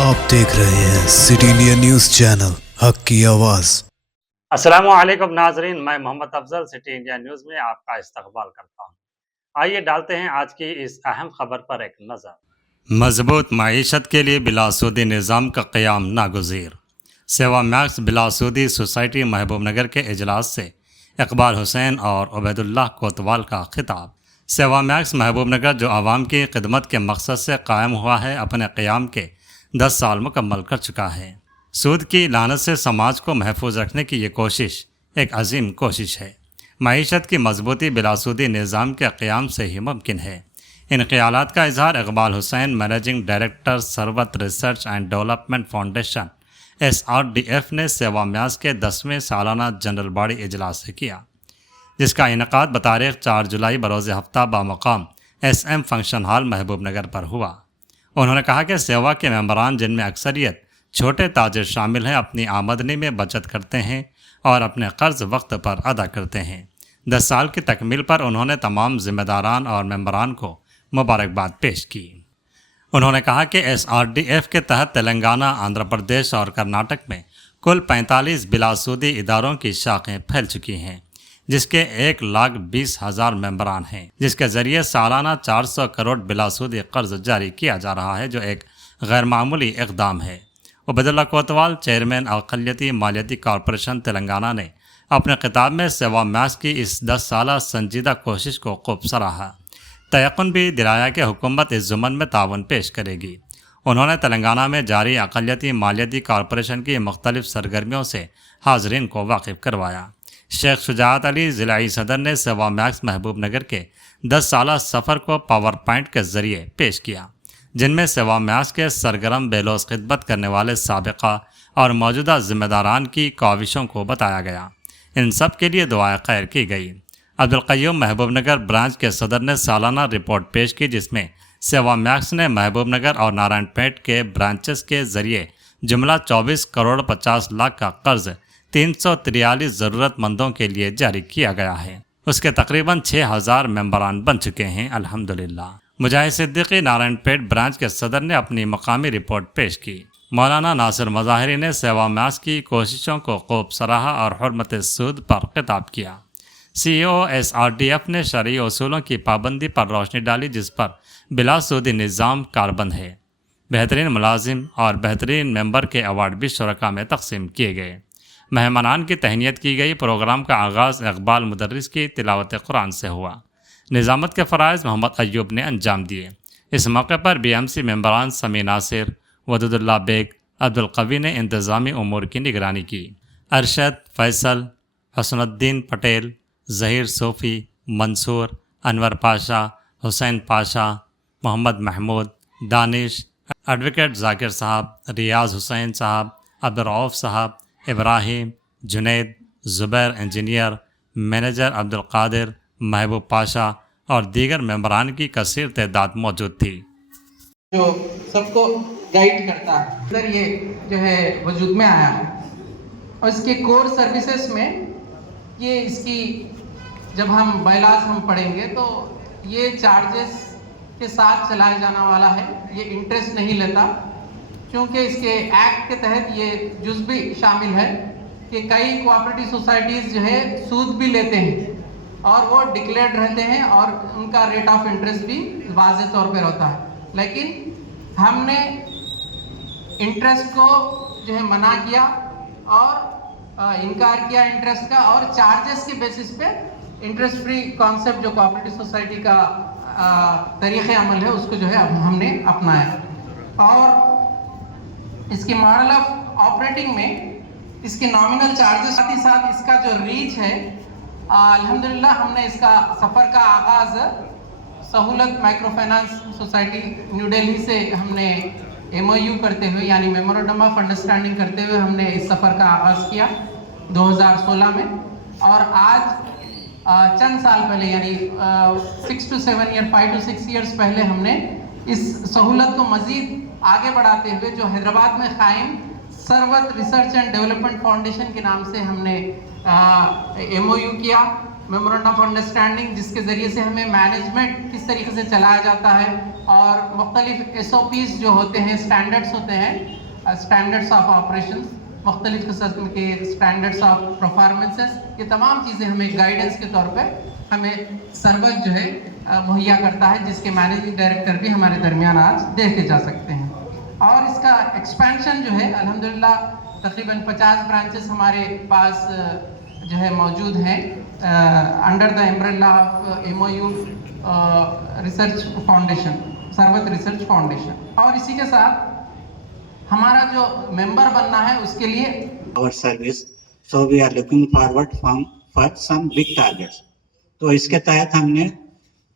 आप देख रहे हैं सिटी इंडिया न्यूज चैनल हक की आवाज। अस्सलामुअलैकुम नाजरीन, मैं Mohammad Afzal city India news में आपका इस्तकबाल करता हूँ। आइए डालते हैं आज की इस अहम खबर पर एक नज़र। मजबूत मईशत के लिए बिलासूदी निज़ाम का क़याम नागुज़ीर। सेवा मैक्स बिलासूदी सोसाइटी महबूब नगर के इजलास से इकबाल हुसैन और उबैदुल्लाह कोतवाल का खिताब। सेवा मैक्स महबूब नगर जो आवाम की खिदमत के मकसद से कायम हुआ है, अपने क़याम के 10 साल मुकम्मल कर चुका है। सूद की लानत से समाज को महफूज रखने की ये कोशिश एक अजीम कोशिश है। मईशत की मजबूती बिलासूदी निज़ाम के क़याम से ही मुमकिन है। इन ख्यालात का इजहार Iqbal Hussain, managing director Sarwat research and development foundation SRDF ने सेवा म्यास के 10वें सालाना जनरल बॉडी इजलास से किया, जिसका इनकाद बतारीख 4 जुलाई बरोज़ हफ्ता बामकाम SM फंक्शन हॉल महबूब नगर पर हुआ। उन्होंने कहा कि सेवा के मेंबरान, जिनमें अक्सरियत छोटे ताजिर शामिल हैं, अपनी आमदनी में बचत करते हैं और अपने कर्ज वक्त पर अदा करते हैं। 10 साल की तकमील पर उन्होंने तमाम ज़िम्मेदारान और मेंबरान को मुबारकबाद पेश की। उन्होंने कहा कि SRDF के तहत तेलंगाना, आंध्र प्रदेश और कर्नाटक में कुल 45 बिलासूदी इदारों की शाखें फैल चुकी हैं, जिसके 1,20,000 मेंबरान हैं, जिसके ज़रिए सालाना 400 करोड़ बिलासूदी कर्ज जारी किया जा रहा है, जो एक गैर मामूली इक़दाम है। उबैदुल्लाह कोतवाल, चेयरमैन अक़लियती मालियाती कॉरपोरेशन तेलंगाना ने अपने खिताब में सेवा मैक्स की इस 10 साला संजीदा कोशिश को खूब सराहा। तयक़ुन भी दिलाया कि हुकूमत इस ज़ुमन में ताउन पेश करेगी। उन्होंने तेलंगाना में जारी अक़लियती मालियाती कॉरपोरेशन की मुख्तलिफ़ सरगर्मियों से हाज़रीन को वाकिफ़ करवाया। शेख शुजाअत अली ज़िलाई सदर ने सेवा मैक्स महबूब नगर के 10 साला सफ़र को पावर पॉइंट के ज़रिए पेश किया, जिनमें सेवा मैक्स के सरगर्म बेलोस खिदमत करने वाले साबिक़ा और मौजूदा ज़िम्मेदारान की काविशों को बताया गया। इन सब के लिए दुआए खैर की गई। अब्दुल क़य्यूम महबूब नगर ब्रांच के सदर ने सालाना रिपोर्ट पेश की, जिसमें सेवा मैक्स ने महबूब नगर और नारायणपेट के ब्रांचेस के ज़रिए जुमला 24 करोड़ 50 लाख का कर्ज 343 ज़रूरतमंदों के लिए जारी किया गया है। उसके तकरीबन 6,000 मेंबरान बन चुके हैं, अल्हम्दुलिल्लाह। मुजाहिद सिद्दीकी नारायणपेट ब्रांच के सदर ने अपनी मकामी रिपोर्ट पेश की। मौलाना नासिर मज़ाहिरी ने सेवा मैक्स की कोशिशों को खूब सराहा और हुर्मत सूद पर खिताब किया। CEO SRDF ने शरई उसूलों की पाबंदी पर रोशनी डाली, जिस पर बिलासूदी निज़ाम कारबंद है। बेहतरीन मुलाजिम और बेहतरीन मेंबर के अवार्ड भी शुरका में तकसीम किए गए। मेहमानान की तहनीत की गई। प्रोग्राम का आगाज़ इकबाल मुदर्रिस की तिलावत कुरान से हुआ। निज़ामत के फ़राइज़ मोहम्मद अय्यूब ने अंजाम दिए। इस मौके पर BMC मेंबरान समी नासिर, वदुदुल्लाह बेग, अब्दुल कवी ने इंतज़ामी उमूर की निगरानी की। अरशद, फैसल, हसनुद्दीन पटेल, ज़हीर सूफ़ी, मंसूर, अनवर पाशा, हुसैन पाशा, मोहम्मद महमूद, दानिश, एडवोकेट ज़ाकिर साहब, रियाज़ हुसैन साहब, अब्दुर्रऊफ़ साहब, इब्राहिम, जुनैद, ज़ुबैर इंजीनियर, मैनेजर अब्दुल कादिर, महबूब पाशा और दीगर मेंबरान की कसीर तादाद मौजूद थी। जो सबको गाइड करता है, इधर ये जो है वजूद में आया है। और इसके कोर सर्विसेज में ये इसकी जब हम बायलाज हम पढ़ेंगे तो ये चार्जेस के साथ चलाया जाने वाला है। ये इंटरेस्ट नहीं लेता, क्योंकि इसके एक्ट के तहत ये जुज़ भी शामिल है कि कई कोऑपरेटिव सोसाइटीज़ जो है सूद भी लेते हैं और वो डिक्लेयर्ड रहते हैं और उनका रेट ऑफ इंटरेस्ट भी वाज़े तौर पर होता है। लेकिन हमने इंटरेस्ट को जो है मना किया और इनकार किया इंटरेस्ट का, और चार्जेस के बेसिस पे इंटरेस्ट फ्री कॉन्सेप्ट जो कोऑपरेटिव सोसाइटी का तरीक़े अमल है उसको जो है अब हमने अपनाया। और इसकी मॉडल ऑफ ऑपरेटिंग में इसके नॉमिनल चार्जेस साथ ही साथ इसका जो रीच है, अल्हम्दुलिल्लाह हमने इसका सफ़र का आगाज़ सहूलत micro finance society new Delhi से हमने MOU करते हुए, यानी मेमोरेंडम ऑफ अंडरस्टैंडिंग करते हुए हमने इस सफ़र का आगाज़ किया 2016 में। और आज चंद साल पहले, यानी 5 to 6 ईयर्स पहले हमने इस सहूलत को मज़ीद आगे बढ़ाते हुए जो हैदराबाद में क़ाइम Sarwat research and development foundation के नाम से हमने MOU किया। میمورنڈم آف انڈرسٹینڈنگ جس کے ذریعے سے ہمیں مینجمنٹ کس طریقے سے چلایا جاتا ہے اور مختلف ایس او پیز جو ہوتے ہیں اسٹینڈرڈس ہوتے ہیں اسٹینڈرڈس آف آپریشن مختلف قسم کے اسٹینڈرڈس آف پرفارمنسز یہ تمام چیزیں ہمیں گائیڈنس کے طور پہ ہمیں سربت جو ہے مہیا کرتا ہے جس کے مینیجنگ ڈائریکٹر بھی ہمارے درمیان آج دیکھے جا سکتے ہیں اور اس کا ایکسپینشن جو ہے الحمدللہ تقریباً 50 برانچز ہمارے پاس جو ہے موجود ہیں under the umbrella of M O U research foundation Sarbat research foundation اور اسی کے ساتھ ہمارا جو ممبر بننا ہے اس کے لیے our service, so we are looking forward for some big targets. تو اس کے تحت ہم نے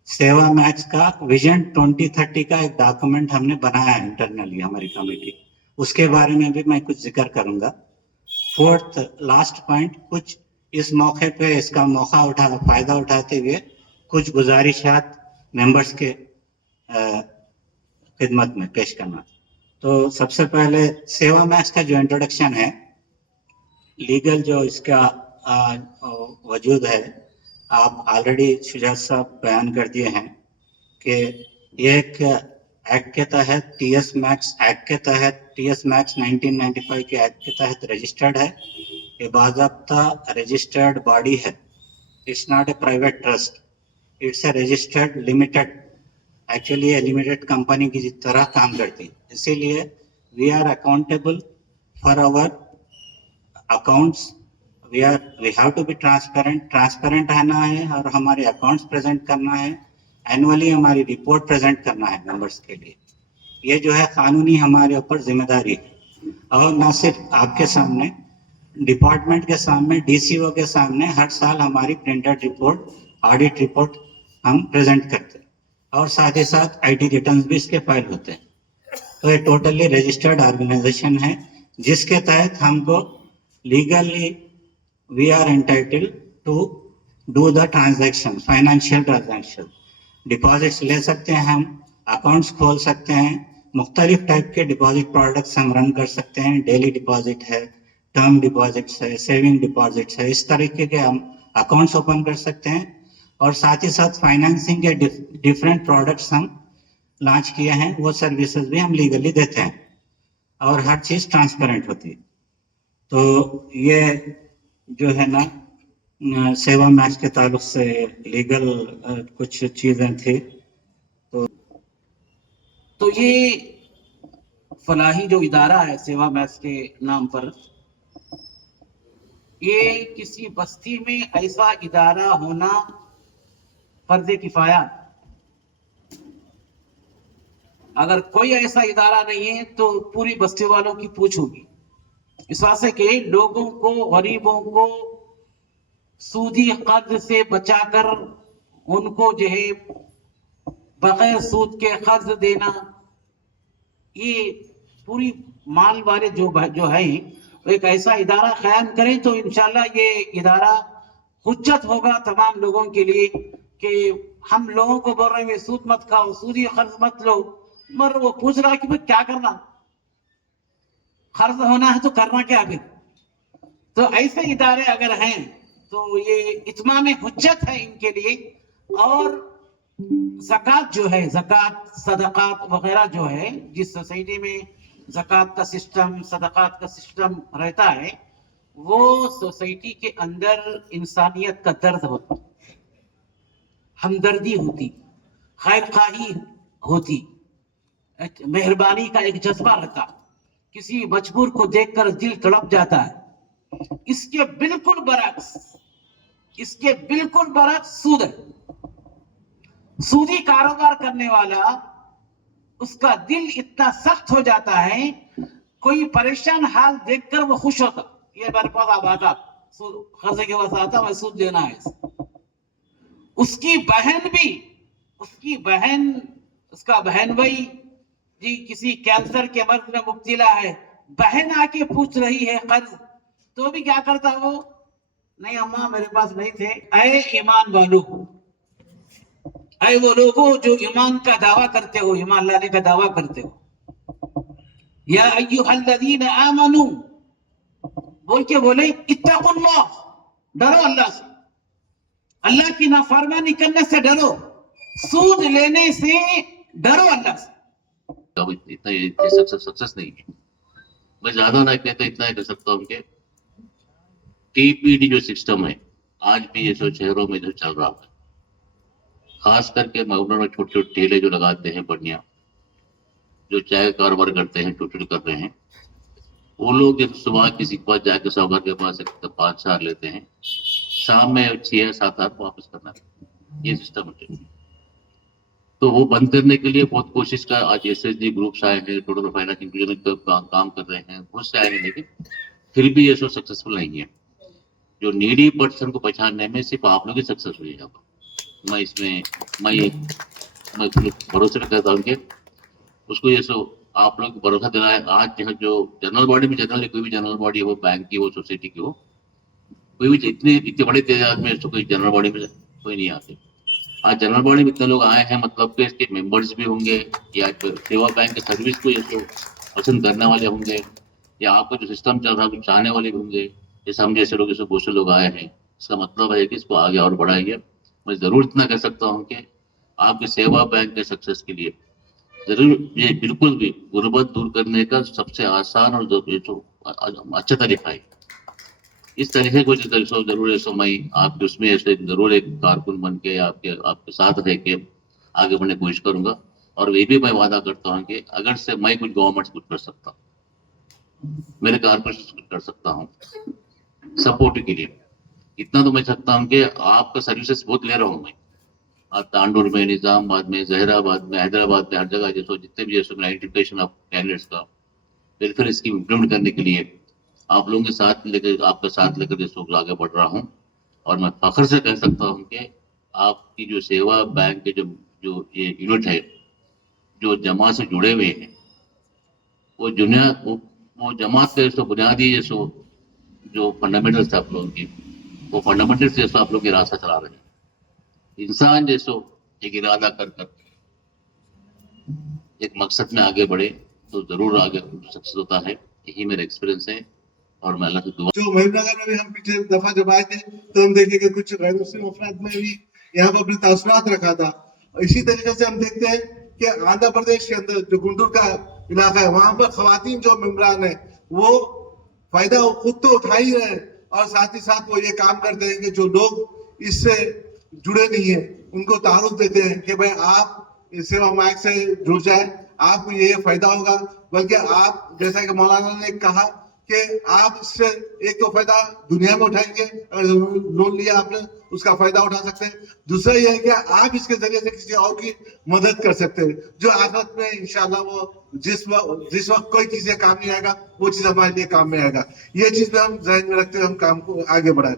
سیوا میکس کا ویژن 2030 کا ایک ڈاکومنٹ ہم نے بنایا ہے انٹرنلی ہماری کمیٹی. اس کے بارے میں بھی میں کچھ ذکر کروں گا. فورتھ لاسٹ پوائنٹ کچھ اس موقع پہ اس کا فائدہ اٹھاتے ہوئے کچھ گزارشات ممبرس کے خدمت میں پیش کرنا. تو سب سے پہلے سیوا میکس کا جو انٹروڈکشن ہے لیگل جو اس کا وجود ہے آپ آلریڈی شجاعت صاحب بیان کر دیے ہیں کہ یہ ایک ایکٹ کے تحت ٹی ایس میکس ایکٹ کے تحت ٹی ایس میکس 1995 کے ایکٹ کے تحت رجسٹرڈ ہے. یہ باضابطہ رجسٹرڈ باڈی ہے. It's not a private trust, it's a registered limited. Actually یہ لمیٹڈ کمپنی کی طرح کام کرتی. اسی لیے we are accountable for our accounts. We have to be transparent رہنا ہے اور ہمارے اکاؤنٹس پریزنٹ کرنا ہے. اینولی ہماری رپورٹ پریزنٹ کرنا ہے ممبرس کے لیے. یہ جو ہے قانونی ہمارے اوپر ذمہ داری ہے. اور نہ صرف آپ کے سامنے, ڈپارٹمنٹ کے سامنے, ڈی سی او کے سامنے ہر سال ہماری پرنٹڈ رپورٹ, آڈٹ رپورٹ ہم پریزنٹ کرتے ہیں اور ساتھ ہی ساتھ آئی ٹی ریٹرنز بھی اس کے فائل ہوتے ہیں. تو یہ ٹوٹلی رجسٹرڈ آرگنائزیشن ہے جس کے تحت ہم کو legally we are entitled to do the transaction, financial transaction. Deposits لے سکتے ہیں, ہم اکاؤنٹس کھول سکتے ہیں, مختلف ٹائپ کے ڈپازٹ پروڈکٹس ہم رن کر سکتے ہیں. ڈیلی ڈپازٹ ہے, ٹرم ڈپازٹس ہے, سیونگ ڈپازٹس ہے, اس طریقے کے ہم اکاؤنٹس اوپن کر سکتے ہیں. اور ساتھ ہی ساتھ فائنینسنگ کے ڈفرینٹ پروڈکٹس ہم لانچ کیے ہیں, وہ سروسز بھی ہم لیگلی دیتے ہیں اور ہر چیز ٹرانسپیرنٹ ہوتی ہے. تو یہ جو ہے نا سیوا میکس کے تعلق سے لیگل کچھ چیزیں تھیں. تو یہ فلاحی جو ادارہ ہے سیوا میکس کے نام پر, یہ کسی بستی میں ایسا ادارہ ہونا فرض کفایہ. اگر کوئی ایسا ادارہ نہیں ہے تو پوری بستی والوں کی پوچھ ہوگی. اس واسطے کہ لوگوں کو, غریبوں کو سودی قرض سے بچا کر ان کو جو ہے بغیر سود کے قرض دینا, یہ پوری مال والے جو ہیں ایک ایسا ادارہ قائم کریں تو انشاءاللہ یہ ادارہ حجت ہوگا تمام لوگوں کے لیے کہ ہم لوگوں کو بول رہے ہیں سود مت کھاؤ, سودی قرض مت لو, مگر وہ پوچھ رہا کہ کیا کرنا, قرض ہونا ہے تو کرنا کیا پھر. تو ایسے ادارے اگر ہیں تو یہ اتمام حجت ہے ان کے لیے. اور زکوٰۃ جو ہے, زکوٰۃ صدقات وغیرہ جو ہے, جس سوسائٹی میں زکوٰۃ کا سسٹم, صدقات کا سسٹم رہتا ہے, وہ سوسائٹی کے اندر انسانیت کا درد ہوتا, ہمدردی ہوتی, خیر خواہی ہوتی, مہربانی کا ایک جذبہ رہتا. کسی مجبور کو دیکھ کر دل تڑپ جاتا ہے. اس کے بالکل برعکس سود ہے. سودی کاروبار کرنے والا, اس کا دل اتنا سخت ہو جاتا ہے, کوئی پریشان حال دیکھ کر وہ خوش ہوتا, یہ میرے پاس اب آتا خرچے کے پاس آتا, میں سود دینا ہے. اس کی بہن بھی, اس کا بہن بھائی جی کسی کینسر کے مرض میں مبتلا ہے, بہن آ کے پوچھ رہی ہے قرض, تو بھی کیا کرتا وہ, نہیں اماں میرے پاس نہیں تھے. اے ایمان والو, اے وہ لوگوں جو ایمان کا دعویٰ کرتے ہو, ایمان لانے کا دعویٰ کرتے ہو, یا ایھا الذین آمنو بول کے بولے اتقوا اللہ, ڈرو اللہ سے. अल्लाह की नाफरमानी करने से डरो, सूद लेने से डरो अल्लाह से। अब इतना ये सक्सेस नहीं है। मैं ज्यादा ना कहता इतना ही कर सकता हूँ कि टीपीडी जो सिस्टम है आज भी ये सब शहरों में जो चल रहा है, खास करके मगनों में छोटे छोटे ठेले जो लगाते हैं बढ़िया, जो चाय का कारोबार करते हैं, छोटे छोटे कर रहे हैं, वो लोग जब सुबह किसी के पास जाकर साहूकार के पास 5-4 लेते हैं, शाम में 6-7 वापस करना है, ये सिस्टम है। तो वो बंद करने के लिए बहुत कोशिश का आज एसएसजी ग्रुप्स आए हैं, टोटल फाइनेंस इंक्लूजन का काम कर रहे हैं, बहुत से आए हैं, लेकिन फिर भी ये सब सक्सेसफुल नहीं है। जो नीडी पर्सन को पहचानने में सिर्फ आप लोग ही सक्सेस हुए हैं। मैं भरोसे में कहता हूँ कि उसको ये सो आप लोग भरोसा दिलाए। आज यहाँ जो जनरल बॉडी में जनरल कोई भी जनरल बॉडी हो, बैंक की हो, सोसाइटी की हो, कोई भी इतने बड़े तादाद में तो कोई जनरल बॉडी में कोई नहीं आते। आज जनरल बॉडी में इतने लोग आए हैं, मतलब कि इसके मेंबर्स भी होंगे या सेवा बैंक के सर्विस को ये सो पसंद करने वाले होंगे, या आपका जो सिस्टम चल रहा है चाहने वाले भी होंगे। जैसे हम जैसे लोग जैसे बहुत से लोग आए हैं, इसका मतलब है कि इसको आगे और बढ़ाइए। मैं जरूर इतना कह सकता हूँ कि आपके सेवा बैंक के सक्सेस के लिए जरूर ये बिल्कुल भी गुर्बत दूर करने का सबसे आसान और जो अच्छा तरीका है। इस तरीके को जरूर है, मैं आपके उसमें ऐसे जरूर एक कारकुन बन के आपके साथ रह के आगे बढ़ने की कोशिश करूंगा। और ये भी मैं वादा करता हूँ कि अगर से मैं कुछ गवर्नमेंट कुछ कर सकता हूँ, मेरे कारपोरेशन कुछ कर सकता हूँ सपोर्ट के लिए, इतना तो मैं सकता हूँ कि आपका सर्विसेज बहुत ले रहा हूँ मैं। आप तांडूर में, निजामाबाद में, जहीराबाद में, हैदराबाद में, हर जगह जैसे जितने भी जैसे आइडेंटिफिकेशन ऑफ कैंडिडेट्स का वेलफेयर स्कीम इम्प्लीमेंट करने के लिए आप लोगों के साथ लेकर, आपका साथ लेकर जैसे आगे बढ़ रहा हूँ। और मैं फख्र से कह सकता हूँ कि आपकी जो सेवा बैंक के जो ये यूनिट है, जो जमात से जुड़े हुए हैं, वो जमात के जैसे बुनियादी जैसे जो फंडामेंटल्स थे आप लोगों की, वो फंडामेंटल्स जैसे आप लोग की रास्ता चला रहे हैं। इंसान जैसो एक इरादा कर एक मकसद में आगे बढ़े तो जरूर आगे सक्सेस होता है। यही मेरा एक्सपीरियंस है और मैं अल्लाह से दुआ। जो महिमनगर में भी हम पिछले दफा जब आए थे तो हम देखे कि कुछ गैर मुस्लिम अफराद में भी यहाँ पर अपने तासुरात रखा था। इसी तरीके से हम देखते हैं कि आंध्र प्रदेश के अंदर जो गुंटूर का इलाका है, वहां पर खवातीन जो मेम्बरान है वो फायदा खुद तो उठा ही रहे, और साथ ही साथ वो ये काम करते हैं कि जो लोग इससे जुड़े नहीं है उनको तारुफ देते हैं कि भाई आप इस सेवा बैंक से जुड़ जाए, आपको ये फायदा होगा। बल्कि आप जैसा कि मौलाना ने कहा कि आप इससे एक तो फायदा दुनिया में उठाएंगे, अगर लोन लिया आपने उसका फायदा उठा सकते हैं। दूसरा यह है कि आप इसके जरिए से किसी और की मदद कर सकते हैं, जो आखिरत में इंशाल्लाह वो जिस वक्त कोई चीजें काम नहीं आएगा वो चीज हमारे लिए काम में आएगा। ये चीज में हम जहन में रखते हुए हम काम को आगे बढ़ाए।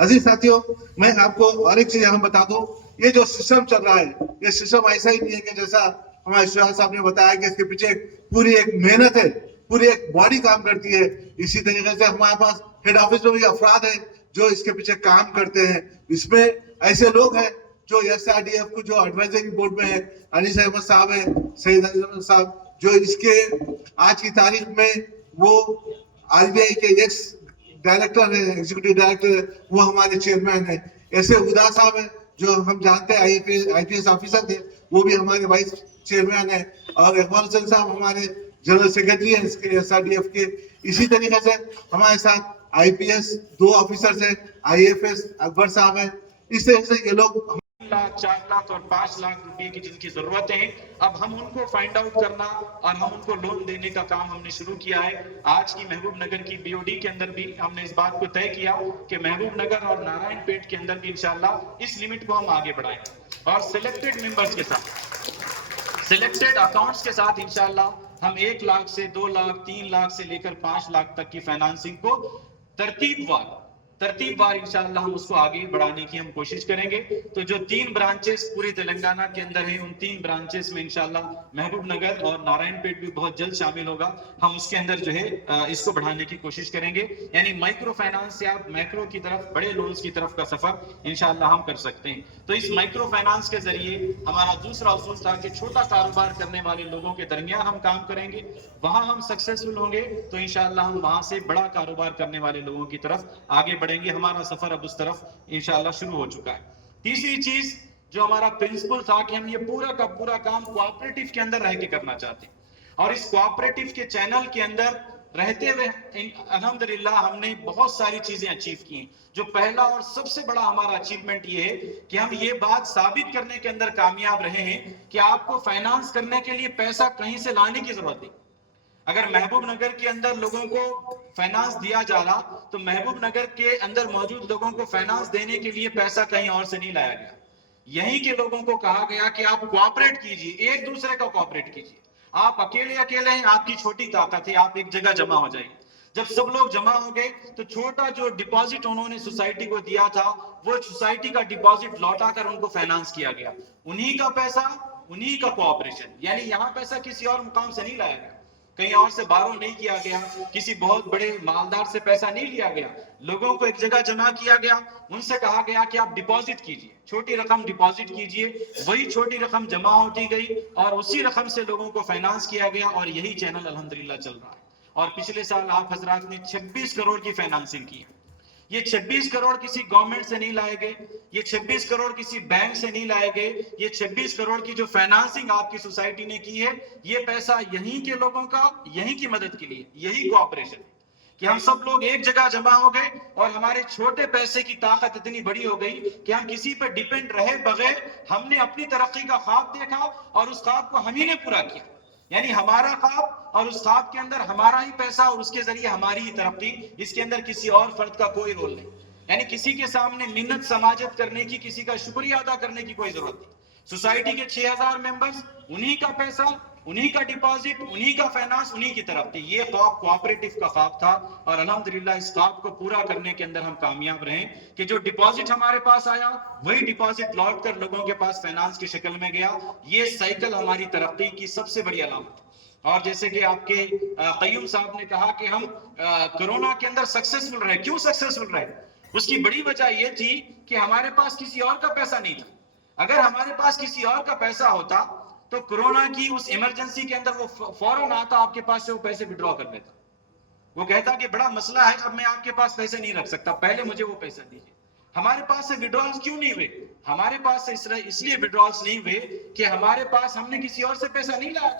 अजीज साथियों, मैं आपको और एक चीज यहाँ बता दूं, ये जो सिस्टम चल रहा है ये सिस्टम ऐसा ही नहीं है कि जैसा हमारे शुजात साहब ने बताया कि इसके पीछे पूरी एक मेहनत है, पूरी एक बॉडी काम करती है। इसी तरीके से हमारे पास हेड ऑफिस में भी अफराद है जो इसके पीछे काम करते हैं। इसमें ऐसे लोग हैं जो SRDF को जो एडवाइजरी बोर्ड में है, अनीस अहमद साहब है, सईद अली अहमद साहब, जो इसके आज की तारीख में वो RBI के एक्स डायरेक्टर है, एग्जीक्यूटिव डायरेक्टर है, वो हमारे चेयरमैन है। ऐसे हुदा साहब है जो हम जानते हैं IPS ऑफिसर थे, वो भी हमारे वाइस चेयरमैन है। और इकबाल हुसैन साहब हमारे जनरल सेक्रेटरी है इसके SRDF के। इसी तरीके से हमारे साथ IPS 2 ऑफिसर्स है, IFS अकबर साहब है। इस तरीके से ये लोग 3 लाख 4 लाख और 5 लाख रुपए की जिनकी जरूरतें हैं, अब हम उनको फाइंड आउट करना और हम उनको लोन देने का काम हमने शुरू किया है। आज की महबूब नगर की BOD के अंदर भी हमने इस बात को तय किया कि महबूब नगर और नारायणपेट के अंदर भी इंशाल्लाह इस लिमिट को हम आगे बढ़ाएं और सिलेक्टेड मेंबर्स के साथ, सिलेक्टेड अकाउंट्स के साथ इंशाल्लाह हम 1 लाख से 2 लाख 3 लाख से लेकर 5 लाख तक की फाइनेंसिंग को तरतीबवार इंशाअल्लाह हम उसको आगे बढ़ाने की हम कोशिश करेंगे। तो जो 3 ब्रांचेस पूरी तेलंगाना के अंदर हैं, उन 3 ब्रांचेस में इंशाअल्लाह महबूब नगर और नारायणपेट भी बहुत जल्द शामिल होगा। हम उसके अंदर जो है इसको बढ़ाने की कोशिश करेंगे, यानी माइक्रो फाइनेंस से आप मैक्रो की तरफ, बड़े लोन्स की तरफ का सफर इंशाअल्लाह हम कर सकते हैं। तो इस माइक्रो फाइनेंस के जरिए हमारा दूसरा उसूल था कि छोटा कारोबार करने वाले लोगों के दरमियान हम काम करेंगे, वहां हम सक्सेसफुल होंगे तो इंशाअल्लाह हम वहां से बड़ा कारोबार करने वाले लोगों की तरफ आगे बढ़ेंगे। हमारा सफर अब उस तरफ इंशाअल्लाह शुरू हो चुका है। तीसरी चीज जो हमारा प्रिंसिपल था कि हम ये पूरा का पूरा काम कोऑपरेटिव के अंदर रह के करना चाहते हैं, और इस कोऑपरेटिव के चैनल के अंदर रहते हुए अल्हम्दुलिल्लाह हमने बहुत सारी चीजें अचीव की हैं। जो पहला और सबसे बड़ा हमारा अचीवमेंट ये है कि हम ये बात साबित करने के अंदर कामयाब रहे हैं कि आपको फाइनेंस करने के लिए पैसा कहीं से लाने की जरूरत नहीं। अगर महबूब नगर के अंदर लोगों को फाइनेंस दिया जा रहा, तो महबूब नगर के अंदर मौजूद लोगों को फाइनेंस देने के लिए पैसा कहीं और से नहीं लाया गया। यहीं के लोगों को कहा गया कि आप कोऑपरेट कीजिए, एक दूसरे को कोऑपरेट कीजिए। आप अकेले अकेले हैं, आपकी छोटी ताकत है, आप एक जगह जमा हो जाइए। जब सब लोग जमा हो गए तो छोटा जो डिपॉजिट उन्होंने सोसाइटी को दिया था, वो सोसाइटी का डिपॉजिट लौटा कर उनको फाइनेंस किया गया। उन्हीं का पैसा, उन्हीं का कोऑपरेशन, यानी यहाँ पैसा किसी और मुकाम से नहीं लाया गया, कहीं और से बारो नहीं किया गया, किसी बहुत बड़े मालदार से पैसा नहीं लिया गया। लोगों को एक जगह जमा किया गया, उनसे कहा गया कि आप डिपॉजिट कीजिए, छोटी रकम डिपॉजिट कीजिए, वही छोटी रकम जमा होती गई और उसी रकम से लोगों को फाइनेंस किया गया, और यही चैनल अल्हम्दुलिल्लाह चल रहा है। और पिछले साल आप हजरात ने 26 करोड़ की फाइनेंसिंग की है। ये 26 करोड़ किसी गवर्नमेंट से नहीं लाए गए, ये 26 करोड़ किसी बैंक से नहीं लाए गए, ये 26 करोड़ की जो फाइनेंसिंग आपकी सोसाइटी ने की है, ये पैसा यहीं के लोगों का, यहीं की मदद के लिए, यही कोऑपरेशन कि हम सब लोग एक जगह जमा हो गए और हमारे छोटे पैसे की ताकत इतनी बड़ी हो गई कि हम किसी पर डिपेंड रहे बगैर हमने अपनी तरक्की का ख्वाब देखा और उस ख्वाब को हम ही ने पूरा किया। यानी हमारा ख्वाब और उस ख्वाब के अंदर हमारा ही पैसा और उसके जरिए हमारी ही तरक्की, इसके अंदर किसी और फर्द का कोई रोल नहीं। यानी किसी के सामने मिन्नत समाजत करने की, किसी का शुक्रिया अदा करने की कोई जरूरत नहीं। सोसाइटी के 6000 मेंबर्स, उन्हीं का पैसा, उन्हीं का डिपॉजिट, उन्हीं का फाइनेंस, उन्हीं की तरफ थी। ये ख्वाब कोऑपरेटिव का ख्वाब था और अल्हम्दुलिल्लाह इस ख्वाब को पूरा करने के अंदर हम कामयाब रहे कि जो डिपॉजिट हमारे पास आया वही डिपॉजिट लौट कर लोगों के पास फाइनेंस की शक्ल में गया। ये साइकिल हमारी तरक्की की सबसे बड़ी अलामत है। और जैसे कि आपके कय्यूम साहब ने कहा कि हम कोरोना के अंदर सक्सेसफुल रहे। क्यों सक्सेसफुल रहे? उसकी बड़ी वजह यह थी कि हमारे पास किसी और का पैसा नहीं था। अगर हमारे पास किसी और का पैसा होता तो कोरोना की उस इमरजेंसी के अंदर वो फौरन आता, आपके पास से वो पैसे विड्रॉ कर लेता। वो कहता कि बड़ा मसला है, अब मैं आपके पास पैसे नहीं रख सकता, पहले मुझे वो पैसा दीजिए। हमारे पास से विड्रॉल्स क्यों नहीं हुए? हमारे पास से इसलिए विड्रॉल्स नहीं हुए कि हमारे पास हमने किसी और से पैसा नहीं लाया,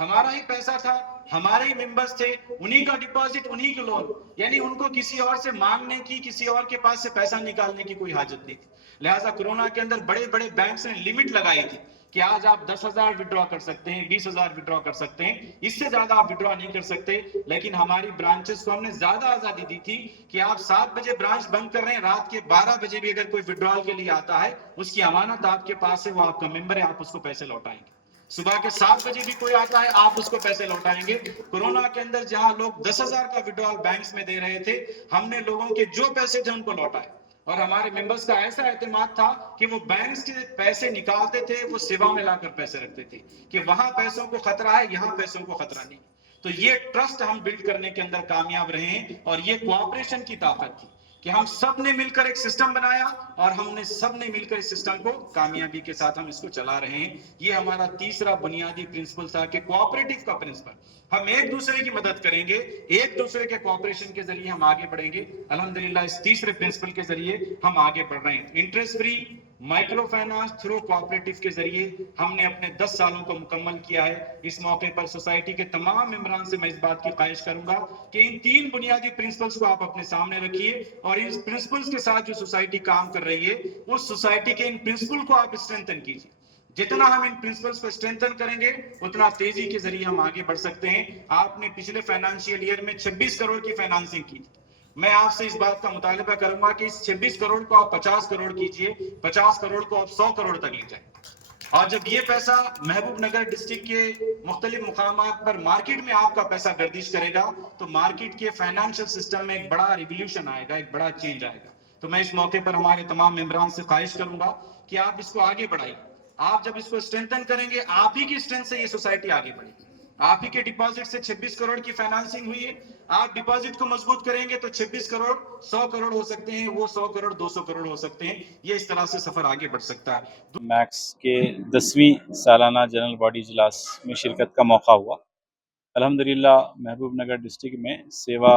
हमारा ही पैसा था, हमारे ही मेंबर्स थे, उन्हीं का डिपॉजिट, उन्हीं के लोन, यानी उनको किसी और से मांगने की, किसी और के पास से पैसा निकालने की कोई हाजत नहीं थी। लिहाजा कोरोना के अंदर बड़े बड़े बैंक्स ने लिमिट लगाई थी कि आज आप 10,000 विड्रॉ कर सकते हैं, 20,000 विड्रॉ कर सकते हैं, इससे ज्यादा आप विड्रॉ नहीं कर सकते। लेकिन हमारी ब्रांचेस को हमने ज्यादा आजादी दी थी कि आप 7 बजे ब्रांच बंद कर रहे हैं, रात के 12 बजे भी अगर कोई विड्रॉल के लिए आता है, उसकी अमानत आपके पास है, वो आपका मेंबर है, आप उसको पैसे लौटाएंगे। सुबह के 7 बजे भी कोई आता है, आप उसको पैसे लौटाएंगे। कोरोना के अंदर जहां लोग 10,000 का विड्रॉल बैंक्स में दे रहे थे, हमने लोगों के जो पैसे थे उनको लौटाए। और हमारे मेंबर्स का ऐसा एतमाद था कि वो बैंक्स के पैसे निकालते थे, वो सेवा में लाकर पैसे रखते थे कि वहां पैसों को खतरा है, यहाँ पैसों को खतरा नहीं। तो ये ट्रस्ट हम बिल्ड करने के अंदर कामयाब रहे और ये कोऑपरेशन की ताकत थी कि हम सब ने मिलकर एक सिस्टम बनाया और हमने सब ने मिलकर इस सिस्टम को कामयाबी के साथ हम इसको चला रहे हैं। ये हमारा तीसरा बुनियादी प्रिंसिपल था कि कोऑपरेटिव का प्रिंसिपल, हम एक दूसरे की मदद करेंगे, एक दूसरे के कोऑपरेशन के जरिए हम आगे बढ़ेंगे। अल्हम्दुलिल्लाह इस तीसरे प्रिंसिपल के जरिए हम आगे बढ़ रहे हैं। Interest free micro finance through cooperative के जरिए हमने अपने 10 सालों को मुकम्मल किया है। इस मौके पर सोसाइटी के तमाम मेंबरान से मैं इस बात की ख्वाहिश करूंगा कि इन 3 बुनियादी प्रिंसिपल्स को आप अपने सामने रखिए और इस प्रिंसिपल्स के साथ जो सोसाइटी काम कर रही है, उस सोसाइटी के इन प्रिंसिपल को आप स्ट्रेंथन कीजिए। जितना हम इन प्रिंसिपल्स को स्ट्रेंथन करेंगे, उतना तेजी के जरिए हम आगे बढ़ सकते हैं। आपने पिछले फाइनेंशियल ईयर में 26 करोड़ की फाइनेंसिंग की। मैं आपसे इस बात का मुतालिबा करूंगा कि इस 26 करोड़ को आप 50 करोड़ कीजिए, 50 करोड़ को आप 100 करोड़ तक ले जाए। और जब ये पैसा महबूब नगर डिस्ट्रिक्ट के मुख्तलिफ मुकामात पर मार्केट में आपका पैसा गर्दिश करेगा, तो मार्केट के फाइनेंशियल सिस्टम में एक बड़ा रिवोल्यूशन आएगा, एक बड़ा चेंज आएगा। तो मैं इस मौके पर हमारे तमाम मेंबरान से ख्वाहिश करूंगा कि आप इसको आगे बढ़ाइए। आप जब इसको स्ट्रेंथन करेंगे, आप ही की स्ट्रेंथ से ये सोसाइटी आगे बढ़ेगी। आप ही के डिपॉजिट से 26 करोड़ की फाइनेंसिंग हुई है। आप डिपॉजिट को मजबूत करेंगे तो 26 करोड़ 100 करोड़ हो सकते हैं, वो 100 करोड़ 200 करोड़ हो सकते हैं। ये इस तरह से सफर आगे बढ़ सकता है। मैक्स के 10वीं सालाना जनरल बॉडी इजलास में शिरकत का मौका हुआ। अल्हम्दुलिल्लाह महबूब नगर डिस्ट्रिक्ट में सेवा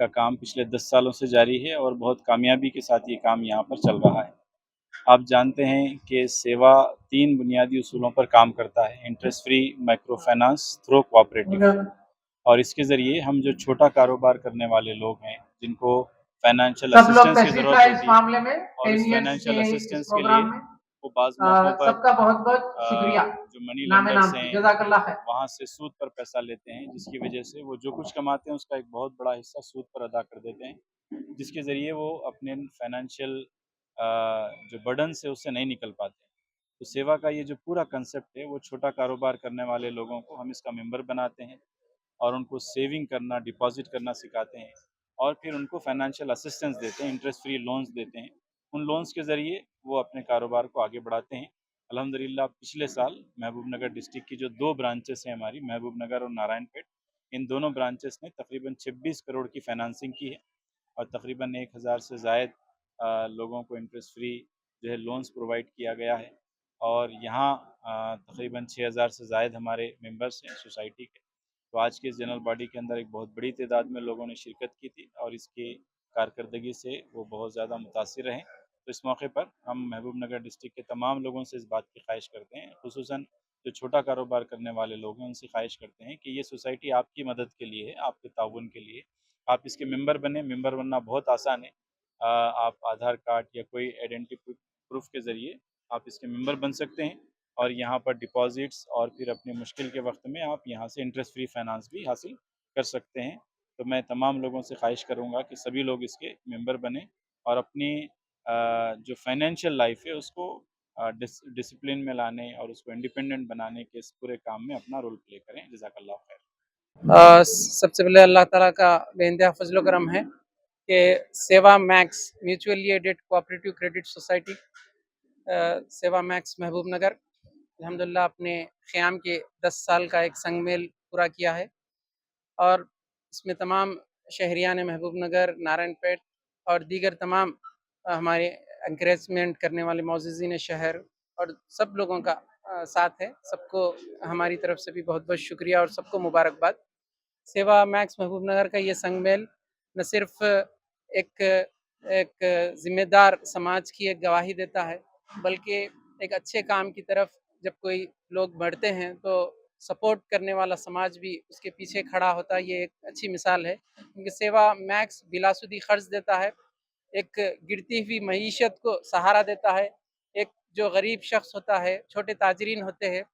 का काम पिछले 10 सालों से जारी है और बहुत कामयाबी के साथ ये काम यहाँ पर चल रहा है। आप जानते हैं कि सेवा 3 बुनियादी उसूलों पर काम करता है: interest free micro finance through cooperative. और इसके ज़रिए हम जो छोटा कारोबार करने वाले लोग हैं, जिनको फाइनेंशियल सब लोग असिस्टेंस की तशरीफ ज़रूरत लाए इस होती है, मामले में और इस 10 years फाइनेंशियल के इस असिस्टेंस के लिए प्रोग्राम में वो बाज़ मौक़ों पर सबका बहुत बहुत शुक्रिया। जो मनी नामे लेंडर्स नाम हैं, जज़ाकल्लाह खैर। वहाँ से सूद पर पैसा लेते हैं, जिसकी वजह से वो जो कुछ कमाते हैं उसका एक बहुत बड़ा हिस्सा सूद पर अदा कर देते हैं, जिसके ज़रिए वो अपने फाइनेंशियल जो बर्डन से उससे नहीं निकल पाते। तो सेवा का ये जो पूरा कंसेप्ट है, वो छोटा कारोबार करने वाले लोगों को हम इसका मेंबर बनाते हैं और उनको सेविंग करना, डिपॉजिट करना सिखाते हैं, और फिर उनको फाइनेंशियल असिस्टेंस देते हैं, इंटरेस्ट फ्री लोन्स देते हैं। उन लोन्स के ज़रिए वो अपने कारोबार को आगे बढ़ाते हैं। अल्हम्दुलिल्लाह पिछले साल महबूब नगर डिस्ट्रिक्ट की जो 2 ब्रांचेस हैं हमारी, महबूब नगर और नारायणपेट, इन दोनों ब्रांचेस ने तकरीबन 26 करोड़ की फाइनेंसिंग की है और तकरीबन 1000 से ज़ायद लोगों को इंटरेस्ट फ्री जो है लोन्स प्रोवाइड किया गया है। और यहाँ तकरीबन 6000 से ज़ायद हमारे मेंबर्स हैं सोसाइटी के। तो आज के इस जनरल बॉडी के अंदर एक बहुत बड़ी तादाद में लोगों ने शिरकत की थी और इसकी कारकर्दगी से वो बहुत ज़्यादा मुतासिर रहे। तो इस मौके पर हम महबूब नगर डिस्ट्रिक्ट के तमाम लोगों से इस बात की ख्वाहिश करते हैं, खुसूसन जो छोटा कारोबार करने वाले लोग हैं, उनसे ख्वाहिश करते हैं कि ये सोसाइटी आपकी मदद के लिए है, आपके ताउन के लिए। आप इसके मेंबर बने। मेंबर बनना बहुत आसान है। आप आधार कार्ड या कोई आइडेंटिटी प्रूफ के ज़रिए आप इसके मेंबर बन सकते हैं और यहाँ पर डिपॉजिट्स और फिर अपनी मुश्किल के वक्त में आप यहाँ से इंटरेस्ट फ्री फाइनेंस भी हासिल कर सकते हैं। तो मैं तमाम लोगों से ख्वाहिश करूँगा कि सभी लोग इसके मेंबर बने और अपनी जो फाइनेंशियल लाइफ है उसको डिसिप्लिन में लाने और उसको इंडिपेंडेंट बनाने के इस पूरे काम में अपना रोल प्ले करें। जज़ाकल्लाह खैर। सबसे पहले अल्लाह ताला का बेइंतहा फजल करम है कि Seva max mutually aided cooperative credit society Seva max Mahbubnagar अल्हम्दुलिल्लाह अपने क़याम के 10 साल का एक संग मेल पूरा किया है और इसमें तमाम शहरियान महबूब नगर, नारायणपेट और दीगर तमाम हमारे एनकरेजमेंट करने वाले मोअज़्ज़िज़ीन शहर और सब लोगों का साथ है। सबको हमारी तरफ से भी बहुत बहुत शुक्रिया और सबको मुबारकबाद। सेवा मैक्स महबूब नगर का ये संग मेल न सिर्फ एक ज़िम्मेदार समाज की एक गवाही देता है, बल्कि एक अच्छे काम की तरफ जब कोई लोग बढ़ते हैं तो सपोर्ट करने वाला समाज भी उसके पीछे खड़ा होता है। ये एक अच्छी मिसाल है, क्योंकि सेवा मैक्स बिलासुदी ख़र्च देता है, एक गिरती हुई मईशत को सहारा देता है। एक जो गरीब शख्स होता है, छोटे ताजरीन होते हैं,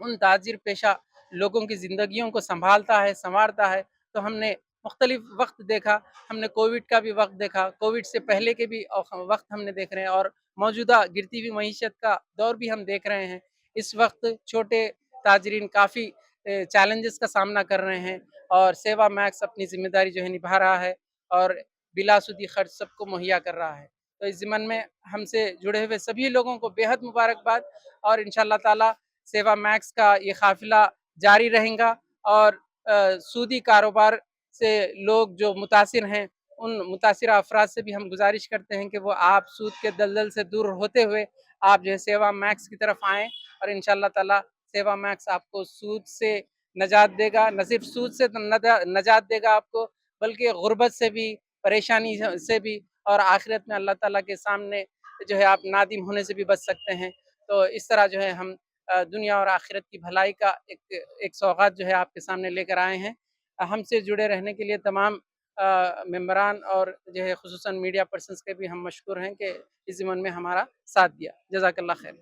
उन ताजिर पेशा लोगों की ज़िंदगियों को संभालता है, संवारता है। तो हमने मुख्तलिफ वक्त देखा, हमने कोविड का भी वक्त देखा, कोविड से पहले के भी वक्त हमने देख रहे हैं और मौजूदा गिरती हुई मईशत का दौर भी हम देख रहे हैं। इस वक्त छोटे ताजरीन काफ़ी चैलेंजेस का सामना कर रहे हैं और सेवा मैक्स अपनी ज़िम्मेदारी जो है निभा रहा है और बिलासुदी खर्च सबको मुहैया कर रहा है। तो इस ज़िमन में हमसे जुड़े हुए सभी लोगों को बेहद मुबारकबाद और इंशाअल्लाह ताला सेवा मैक्स का ये काफ़िला जारी रहेगा और सूदी कारोबार से लोग जो मुतासिर हैं, उन मुतासिरा अफराद से भी हम गुजारिश करते हैं कि वो आप सूद के दलदल से दूर होते हुए आप जो है सेवा मैक्स की तरफ आएँ और इंशाअल्लाह ताला सेवा मैक्स आपको सूद से नजात देगा। न सिर्फ सूद से नजात देगा आपको, बल्कि गुर्बत से भी, परेशानी से भी और आखिरत में अल्लाह ताला के सामने जो है आप नादिम होने से भी बच सकते हैं। तो इस तरह जो है हम दुनिया और आखिरत की भलाई का एक सौगात जो है आपके सामने लेकर आए हैं। हमसे जुड़े रहने के लिए तमाम मेंबरान और जो है खुसूसन मीडिया पर्सन्स के भी हम मशकूर हैं कि इस ज़िमन में हमारा साथ दिया। जज़ाकल्लाह खैर।